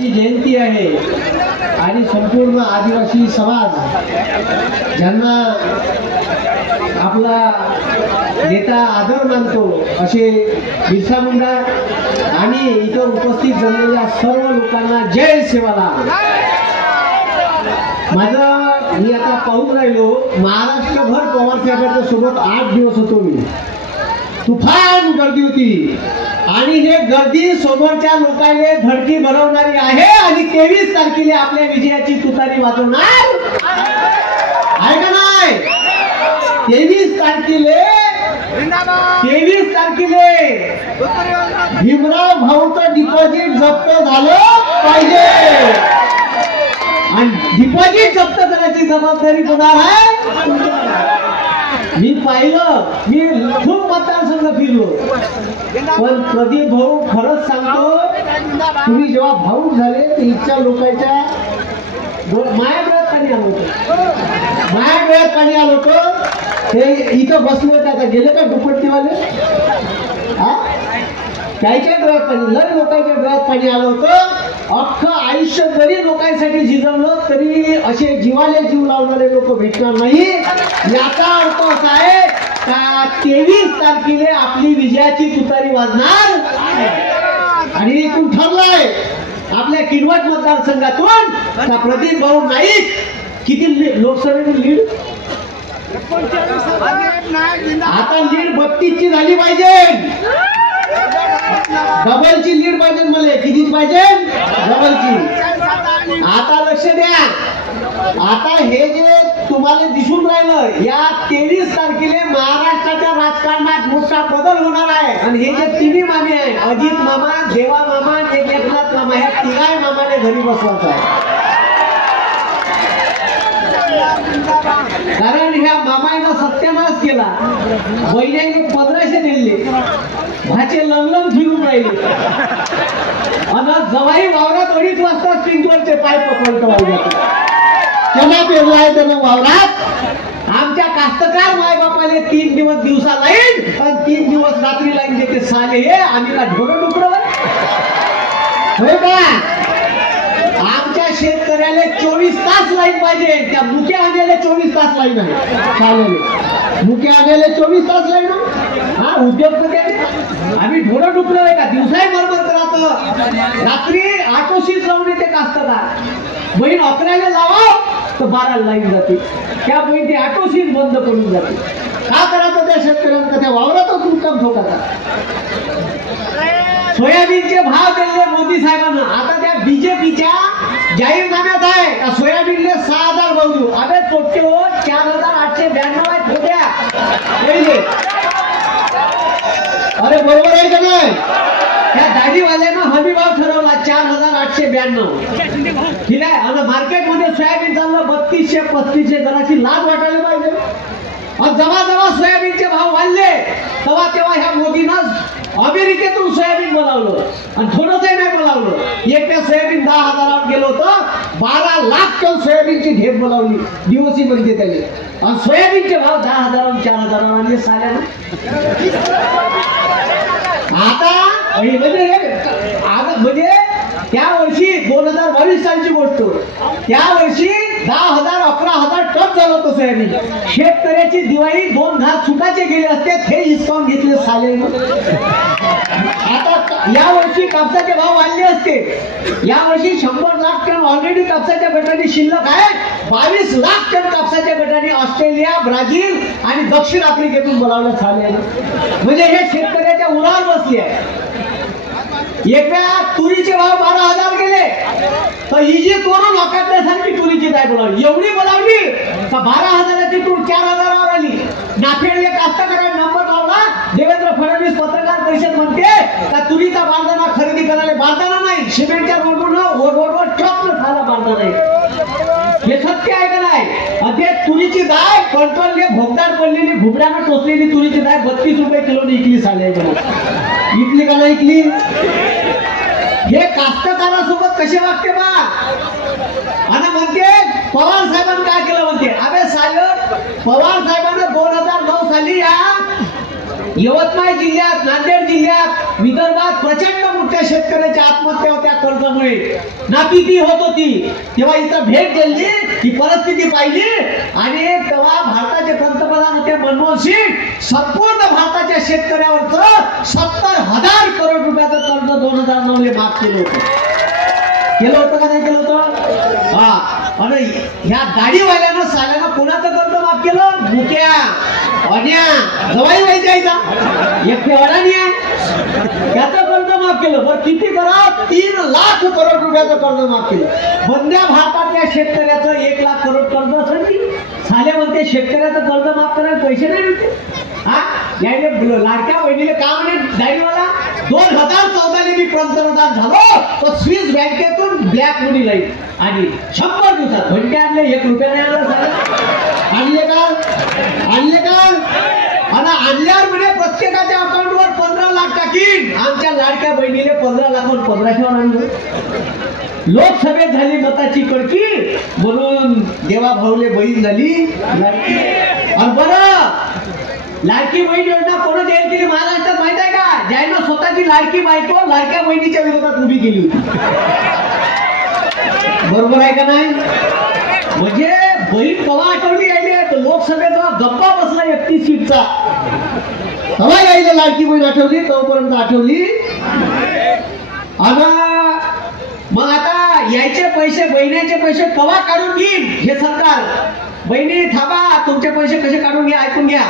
जयंती आहे आणि संपूर्ण आदिवासी समाज ज्यांना आपला नेता आदर मानतो असे बिरसा मुंडा आणि इतर उपस्थित जमलेल्या सर्व लोकांना जय सेवालाल। मी आता पाहून राहिलो महाराष्ट्रभर पवार साहेबांच्या सोबत 8 दिवस होतो मी। तुफान गर्दी होती आणि हे गर्दी समोरच्या लोकांना धडकी भरवणारी आहे आणि 23 तारखेला आपल्या विजयाची तुतारी वाजवणार आहे का नाही? 23 तारखेला भीमराव भाऊचं डिपॉझिट जप्त झालं पाहिजे आणि डिपॉझिट जप्त करायची जबाबदारी कोणावर आहे? मी पाहिलं, मी खूप मतदारसंघ फिरलो, पण प्रदीप भाऊ खरंच सांगतो, तुम्ही जेव्हा भाऊक झाले तर इच्छा लोकांच्या माया डोळ्यात पाणी आलं होतं, माया डोळ्यात पाणी आलं होतं। ते इथं बसले होते, आता गेले का दुपट्टीवाले? त्याच्या डोळ्यात पाणी, लय लोकांच्या डोळ्यात पाणी आलं होतं। अख्खं आयुष्य जरी लोकांसाठी झिजवलं तरी असे जीवाले जीव लावणारे लोक भेटणार नाही। याचा अर्थ असा आहे का 23 तारखेला आपली विजयाची तुतारी वाजणार आणि इथून ठरलंय आपल्या किनवट मतदारसंघातून प्रदीप भाऊ नाईक किती लोकसभेची लीड? आता लीड 32 ची झाली पाहिजे, डबलची लीड पाहिजे मला। किती पाहिजे? डबलची। आता लक्ष द्या, आता हे जे तुम्हाला दिसून राहिलं या 23 तारखेला महाराष्ट्राच्या राजकारणात मोठा बदल होणार आहे आणि हे जे तिन्ही मामे आहे, अजित मामा, देवा मामा आणि एकनाथ मामा, ह्या तिघाही मामाने घरी बसवायचं आहे। कारण ह्या मामाने सत्यानाश केला, बहिणीने 1500 दिले, भाचे लंगलंग फिरून राहिले आणि जवाई वावरात 2:30 वाजता स्प्रिंकलरचे पाईप पकडतो चना पेरलाय त्यानं वावरात। आमच्या कास्तकार मायबापाने 3 दिवस दिवसा लाईन आणि 3 दिवस रात्री लाईन देते साले। हे आम्ही का ढोरं डुकरं होय का? आमच्या शेतकऱ्याला 24 तास लाईन पाहिजे, त्या मुक्या आणायला 24 तास लाईन आहे चालेल, मुक्या आणायला 24 तास लाईन हा उद्योगपती आम्ही ढोरं डुकलं आहे का? दिवसाही बरोबर करायचं, रात्री ऑटोशीच लावून येते कास्तकार। बहीण 11ला लावा तर 12ला लाईन जाते, त्या बहीण ती ऑटोशीच बंद करून जाते। का करायचं त्या शेतकऱ्यांना? त्या वावरातच उत्तम ठोकाचा। सोयाबीनचे भाव दिले मोदी साहेबांना, आता त्या बीजेपीच्या जाहीरनाम्यात आहे का सोयाबीनले 6000 भाव देऊ। अबे पोट्टे हो, 4892 आहेत होत्या पहिले। अरे बरोबर आहे का नाही? त्या दाढीवाल्यानं हमी भाव ठरवला 4892, ठीक आहे। आणि मार्केटमध्ये सोयाबीन चाललं 3200-3500, जराची लाज वाटायला पाहिजे। जेव्हा जेव्हा सोयाबीनचे भाव वाढले तेव्हा ह्या मोदीनं अमेरिकेतून सोयाबीन बोलावलं आणि थोडंसं नाही बोलावलं। एकट्या सोयाबीन 10,000 गेलो होतं, 12 लाख टन सोयाबीनची ढेप बोलावली दिवसी बनते त्याने आणि सोयाबीनचे भाव 10,000 4,000 आणले साल्यानं। आता म्हणजे त्या वर्षी 2022 सालची गोष्ट, त्या वर्षी 10,000 11,000 टन झालं होतं सोयाबीन। शेतकऱ्याची दिवाळी 2 घास सुटाचे गेले असते, हे हिसकावून घेतले साले। आता या वर्षी कापसाचे भाव वाढले असते, या वर्षी 100 लाख टन ऑलरेडी कापसाच्या गटाने शिल्लक आहे। 22 लाख टन कापसाच्या गटाने ऑस्ट्रेलिया, ब्राझील आणि दक्षिण आफ्रिकेतून बोलावलं साले। म्हणजे हे शेतकऱ्याच्या उरावर बसले आहे। एकव्या तुरीचे भाव 12,000 गेले तर इजिप्त वरून हकाटण्यासाठी तुरीची डाळ बोलावली, एवढी बोलावली तर 12,000ची तूर 4,000वर आली। नाफेडले कास्तकारांना नंबर लावला, देवेंद्र फडणवीस पत्रकार परिषद म्हणते का तुरीचा बारदाना खरेदी करायला बारदाना नाही, सिमेंटच्या रोडवर ट्रकनं झाला बारदाना। हे सत्य आहे का नाही? ते तुरीची डाळ कंट्रोलने भोगदार पडलेली, घुबड्यानं टोचलेली तुरीची डाळ 32 रुपये किलोने इकली साले। इकली का नाही इकली? हे कास्तकारासोबत कसे वागते बा? आणि म्हणते पवार साहेबांनी काय केलं म्हणते, अबे साहेब पवार साहेबांना 2009 साली या यवतमाळ जिल्ह्यात, नांदेड जिल्ह्यात, विदर्भात प्रचंड मोठ्या शेतकऱ्याच्या आत्महत्या होत्या कर्जामुळे, नापिकी होत होती, तेव्हा इथं भेट दिली, ही परिस्थिती पाहिली आणि तेव्हा भारताचे पंतप्रधान होते मनमोहन सिंग, संपूर्ण भारताच्या शेतकऱ्यावरचं 70,000 करोड रुपयाचं कर्ज 2009 माफ केलं होतं का नाही केलं होतं? हा, आणि ह्या गाडीवाल्यानं साल्यानं कोणाचं कर्ज माफ केलं? मुक्या अन्या जवाई नाही द्यायचा, एक फेवडानी आहे, त्याचं कर्ज माफ केलं. बरं किती करा? 3 लाख करोड रुपयाचं कर्ज माफ केलं. बंद्या भारतातल्या शेतकऱ्याचं 1 लाख करोड कर्ज असेल की साले म्हणते शेतकऱ्याचं कर्ज माफ करायला पैसे नाही मिळते. हा, याने लाडक्या बहिणीला का म्हणे डायरीवाला 2014 मी पंतप्रधान झालो तर स्विस बँकेतून ब्लॅक मनी लाईन आणि 100 दिवसात भटके आणले, 1 रुपया नाही आला साहेब. आणले का? आणि आणल्यावर म्हणजे प्रत्येकाच्या अकाउंटवर 15 लाख टाकीन. आमच्या लाडक्या बहिणीले 15 लाखावर 1500 आणलं. लोकसभेत झाली मताची कडकी म्हणून देवा भाऊले बहीण झाली लाडकी. आणि बरं लाडकी बहीण योजना कोण जाहीर केली महाराष्ट्रात माहित आहे का? ज्यानं स्वतःची लाडकी बायको लाडक्या बहिणीच्या विरोधात उभी केली होती. बरोबर आहे का नाही? म्हणजे बहीण कवा आठवली गेली आहे? लोकसभेत गप्पा बसला 31 सीटचा, तेव्हा यायला लाडकी बहीण आठवली, तोपर्यंत आठवली. मग आता यायचे पैसे, बहिणीचे पैसे कवा काढून घेईन हे सरकार? बहिणी थांबा, तुमचे पैसे कसे काढून घ्या ऐकून घ्या.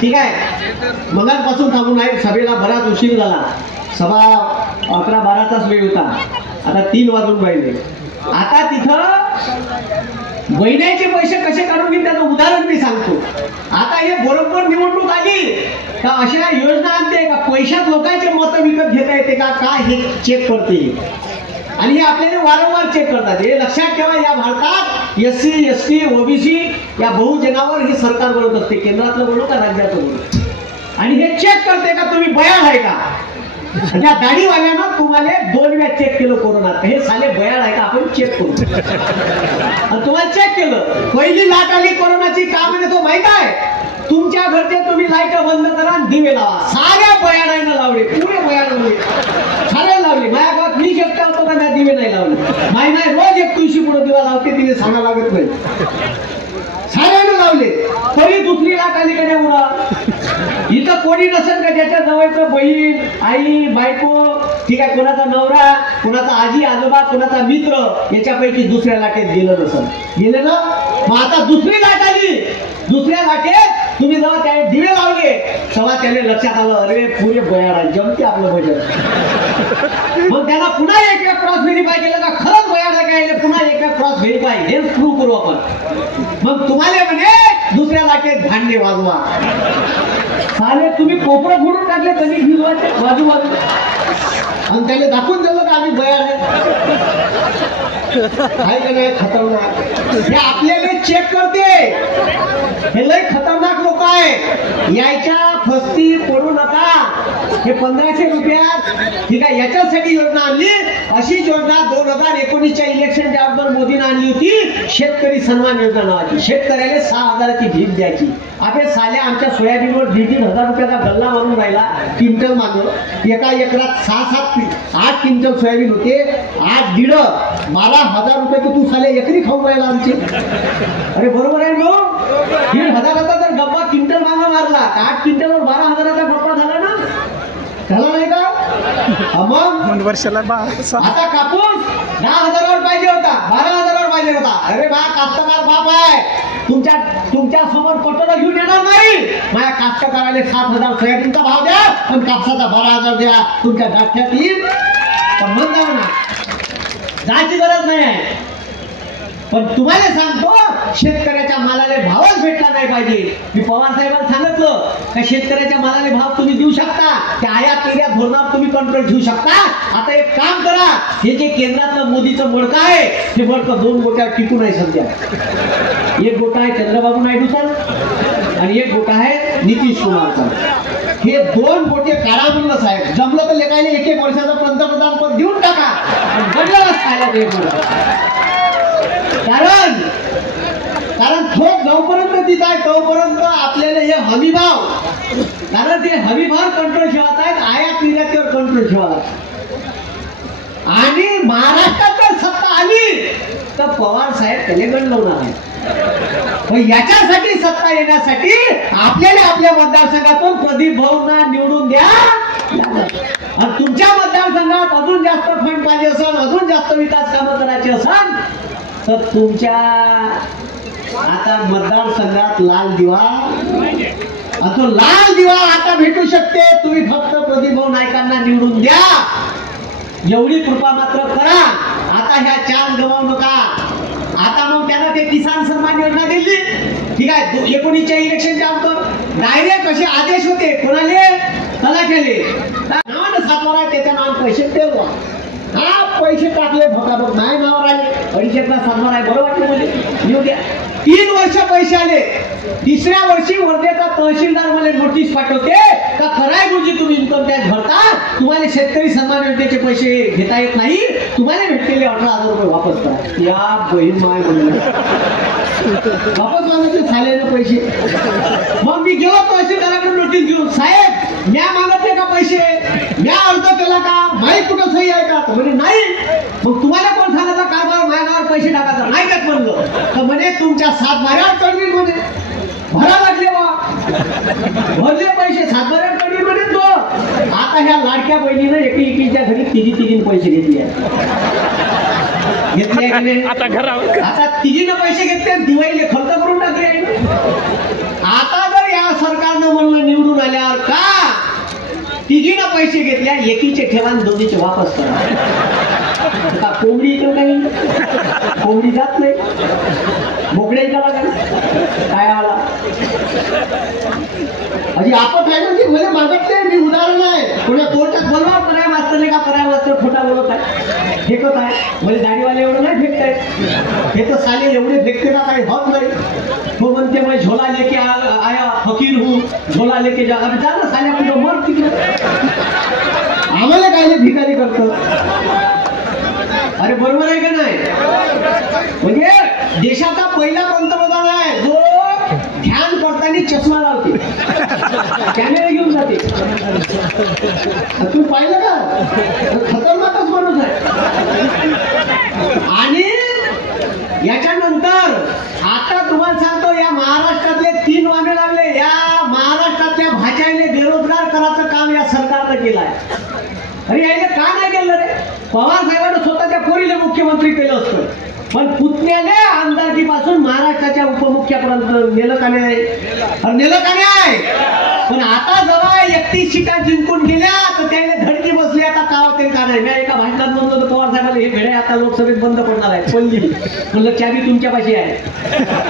ठीक आहे, मगापासून थांबून आहे. सभेला बराच उशीर झाला, सभा 11-12चाच वेळ होता, आता 3 वाजून राहिले. आता तिथं बहिणीचे पैसे कसे काढून घेईन त्याचं उदाहरण मी सांगतो. आता हे बरोबर निवडणूक आली का अशा योजना आणते का पैशात लोकांचे मत विकत घेता येते का काय हे चेक करते. आणि हे आपल्याला वारंवार चेक करतात. हे लक्षात ठेवा, या भारतात SC ST OBC या बहुजनावर हे सरकार बनवत असते, केंद्रातलं बनव का राज्याचं बनव. आणि हे चेक करते का तुम्ही बयाळ आहे का. त्या दाढीवाल्यानं तुम्हाला 2 वेळा चेक केलं कोरोनात, हे साले बयाळ आहे का आपण चेक करू. आणि तुम्हाला चेक केलं, पहिली लाट आली कोरोनाची, का म्हणजे तो माहित आहे? तुमच्या घरचे तुम्ही लाईट बंद करा आणि दिवे लावा. साऱ्या बयाडायनं लावले, पुरे बयाड सारे लावले. माझ्या गावात मी एकटा होतो का त्या दिवे नाही लावले. माय नाही रोज 1 तुळशी पुढे दिवा लावते, दिवे सांगा लागत नाही, साऱ्यानं लावले. तरी दुसरी लाट आली का नाही उडा. इथं कोणी नसेल का ज्याच्या जवळचं बहीण, आई, बायको, ठीक आहे, कोणाचा नवरा, कोणाचा आजी आजोबा, कोणाचा मित्र याच्यापैकी दुसऱ्या लाटेत गेलं नसेल. गेले ना. मग आता दुसरी लाट आली, दुसऱ्या लाटेत तुम्ही जेव्हा त्याने दिवे लावले तेव्हा त्याने लक्षात आलं, अरे पुरे बयाड जमते आपलं बजेट. मग त्यांना पुन्हा 1 वेळा क्रॉस व्हेरीफाय केलं का खरंच बयाड काय, पुन्हा 1 वेळा क्रॉस व्हेरीफाय, हे प्रूव्ह करू आपण. मग तुम्हाला म्हणे दुसऱ्या लाटेत भांडे वाजवा. साले तुम्ही कोपरं फोडून टाकले कधी भिजवायचे बाजू आणि त्याला दाखवून दिलं का आम्ही बयाड आहे का नाही. खतरनाक हे आपल्याला चेक करते. हे लय खतरनाक लोक आहे. यायच्या फस्ती पडू नका. हे 1500 रुपयात, ठीक आहे, याच्यासाठी योजना आणली. अशी योजना 2019च्या इलेक्शनच्या अगोदर मोदीने आणली होती, शेतकरी सन्मान योजना नावाची. शेतकऱ्याला 6,000ची भीक द्यायची. अबे साल्या आमच्या सोयाबीनवर 1,500 रुपयाचा गल्ला मारून राहिला क्विंटल मागं. एका एकरात 6-8 क्विंटल सोयाबीन होते. 8-12 रुपये तर तू साले एकरी खाऊन राहिला आमची. अरे बरोबर आहे ना. 1,500चा जर गप्पा क्विंटल मागं मारला 8 क्विंटलवर 12,000चा गप्पा झाला ना, झाला नाही का. मग वर्षाला आता कापूस 10,000वर पाहिजे होता, 12,000वर पाहिजे होता. अरे बा कास्तकार बाप आहे, तुमच्या समोर कटोरा घेऊन येणार नाही. माझ्या कास्तकाराने 7,000 सोयाबीनचा भाव द्या पण कापसाचा 12,000 द्या. तुमच्या गाठ्यात येईल संबंध ना, जायची गरज नाही आहे. पण तुम्हाला सांगतो शेतकऱ्याच्या मालाला भावच भेटला नाही पाहिजे. मी पवार साहेबांना सांगितलं का शेतकऱ्याच्या मालाला भाव तुम्ही देऊ शकता, त्या आयात निर्यात धोरणावर तुम्ही कंट्रोल ठेवू शकता. आता एक काम करा, हे जे केंद्रातलं मोदीचं मोडकं आहे हे मोडकं 2 गोट्यावर टिकून आहे सध्या. एक गोटा आहे चंद्रबाबू नायडूचा आणि एक गोटा आहे नितीश कुमारचा. हे 2 गोटे काढा म्हणलं साहेब. जमलं तर लेखायला 1-1 वर्षाचं पंतप्रधान पद देऊन टाका आणि गडलंच खायला ते. कारण ठोक जोपर्यंत देत आहे तोपर्यंत आपल्याला हे हमी भाव, कारण ते हमी भाव कंट्रोल ठेवायचा आहे, आयात निर्यातीवर कंट्रोल ठेवायला. आणि महाराष्ट्रात जर सत्ता आली तर पवार साहेब त्याने गणलवणार आहे. याच्यासाठी सत्ता येण्यासाठी आपल्याला आपल्या मतदारसंघातून प्रदीप भाऊंना निवडून द्या. आणि तुमच्या मतदारसंघात अजून जास्त फंड पाहिजे असेल, अजून जास्त विकास कामं करायची असेल तर तुमच्या आता मतदारसंघात लाल दिवा, तो लाल दिवा आता भेटू शकते. तुम्ही फक्त प्रदीप भाऊ नाईकांना निवडून द्या, एवढी कृपा मात्र करा. आता ह्या चान्स गमावू नका. आता मग त्यांना ते किसान सन्मान योजना दिली, ठीक आहे. 19च्या इलेक्शनच्या अगोदर डायरेक्ट असे आदेश होते, कोणाले तलाठ्याले नावानं सातवार आहे त्याच्या नावात पैसे ठेववा. हा पैसे टाकले भोकाभोक नाही नावावर आले, 250 सातवार आहे बरं वाटलं म्हणजे येऊ द्या. 3 वर्ष पैसे आले. तिसऱ्या वर्षी वर्धेचा तहसीलदार मला नोटीस पाठवते का खराय गुरुजी तुम्ही इन्कम टॅक्स भरता, तुम्हाला शेतकरी सन्मान योजनेचे पैसे घेता येत नाही, तुम्हाला भेटलेले 18,000 रुपये वापस करा. या बहीण माय म्हणून वापस मागायचे झालेले पैसे. मग मी गेलो तहसीलदाराकडे नोटीस घेऊन, साहेब म्या मागतले का पैसे, म्या अर्ज केला का, माहीत कुठं सही आहे का? म्हणे नाही. मग तुम्हाला कोण सांगायचा कारभार माझ्या नावावर पैसे टाकायचा नाही का म्हणलं तर म्हणे तुमच्या 7 बाऱ्यावर चढवी म्हणे भरा लागले वा भरले पैसे 7 बाऱ्यावर चढवी म्हणे तो. आता ह्या लाडक्या बहिणीनं एकीच्या घरी तिघी पैसे घेतले आता तिघीनं पैसे घेतले, दिवाळीले खर्च करून टाकले. आता जर या सरकारनं म्हणलं निवडून आल्यावर का तिघीनं पैसे घेतल्या, एकीचे ठेवा आणि दोघीचे वापस करा. का कोंबडी इकडं काही कोंबडी जात नाही, मोकड्या इकडं काय आला अजी आपत आहे म्हणजे मला मागत नाही. मी उदाहरण आहे, कोणा कोर्टात बोलवा पर्याय वाचतं नाही का, पर्याय वाचतं खोटा बोलत आहे, फेकत आहे. म्हणजे दाढीवाले एवढं नाही फेकताय, हे तर साले एवढे फेकते ना काही होत नाही. तो म्हणते मैं झोला लेके आया फकीर हूँ, झोला लेके जा ना साल्या म्हणजे मर तिकडे आम्हाला काय भिकारी करतो. अरे बरोबर आहे का नाही? म्हणजे देशाचा पहिला पंतप्रधान आहे जो ध्यान करताना चष्मा लावते, कॅमेरा घेऊन जाते. तू पाहिलं का? खतरनाकच माणूस आहे. आणि याच्यानंतर आता तुम्हाला सांगतो या महाराष्ट्रातले 3 वामे लागले. या महाराष्ट्रातल्या भाज्याने बेरोजगार करायचं काम या सरकारनं केलं आहे. अरे याने का नाही केलं रे? पवार साहेबांना स्वतःच्या पोरीला मुख्यमंत्री केलं असतं, पण पुतण्याने आमदारकीपासून महाराष्ट्राच्या उपमुख्यापर्यंत नेलं का नाही? नेलं का नाही? पण आता जेव्हा 31 सीटा जिंकून गेल्या तर त्याने धडकी बसली. आता का होते का नाही? मी एका भाषणात म्हणतो तर पवार साहेबांना हे भेडे आता लोकसभेत बंद पडणार आहे. पडली म्हणलं चाबी तुमच्यापाशी आहे,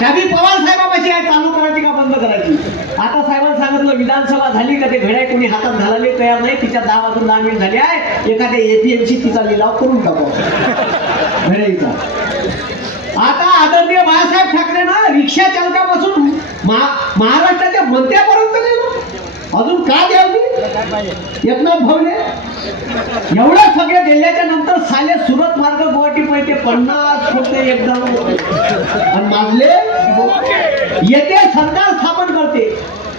चाबी पवार साहेबापाशी आहे, चालू करायची का बंद करायची? आता साहेबांनी सांगितलं विधानसभा झाली का ते भेड्या कोणी हातात घालायला तयार नाही, तिच्या 10 वाजून 10 मिनिट झाले आहे, एखाद्या एपीएमसी तिचा लिलाव करून टाकावा भेड्याचा. आता आदरणीय बाळासाहेब ठाकरे ना रिक्षा चालकापासून महाराष्ट्राच्या मंत्र्यापर्यंत गेलो. अजून का द्यावी? एकनाथ भाऊने एवढं सगळे दिल्याच्या नंतर साले सुरत मार्ग गुवाहाटी पैसे 50 होते एकदम आणि माजले येते सरकार स्थापन करते.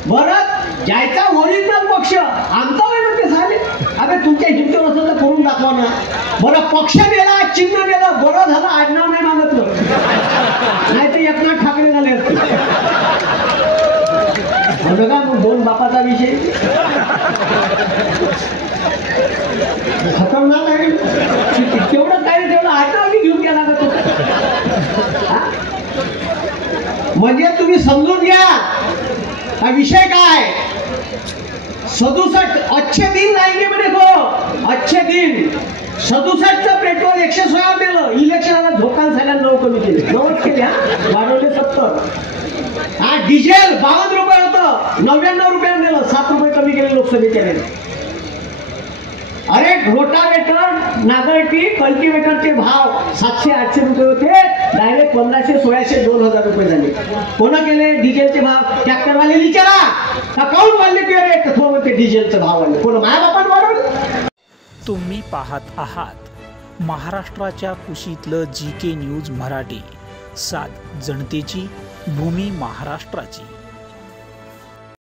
बरं ज्याचा ओरिजिनल पक्ष आमचा नाही म्हणते साले, अबे तुमच्या हिमतीवर असेल तर करून दाखवा ना. बरं पक्ष दिला, चिन्ह दिलं, बरं झालं आडनाव नाही मागितलं, नाही तर एकनाथ ठाकरे झाले असते. बघा मग 2 बापाचा विषय खतरनाक आहे. तेवढं काय तेवढं आडनाव घेऊन गेला का तो? म्हणजे तुम्ही समजून घ्या हा विषय काय. 67 अच्छे दिन जाएंगे म्हणे तो, अच्छे दिन. 67चं पेट्रोल 116 दिलं. इलेक्शनाला धोका झाल्या 9 कमी केले, 9 केले, वाढवले 70. हा डिझेल 52 रुपये होतं, 99 रुपयाने दिलं, 7 रुपये कमी केले लोकसभेच्या वेळेला. अरे रोटावेटर, नागरटी, कल्टिवेटरचे भाव 700-800 रुपये होते, डायरेक्ट 1500, 1600, 2000 रुपये झाले. कोण केले? डिझेलचे भाव. ट्रॅक्टरवाले विचारा अकाउंट वाढले की रे म्हणते डिझेलचे भाव वाढले. कोण माया बापाने वाढवले? तुम्ही पाहत आहात महाराष्ट्राच्या कुशीतलं GK न्यूज मराठी. सात जनतेची, भूमी महाराष्ट्राची.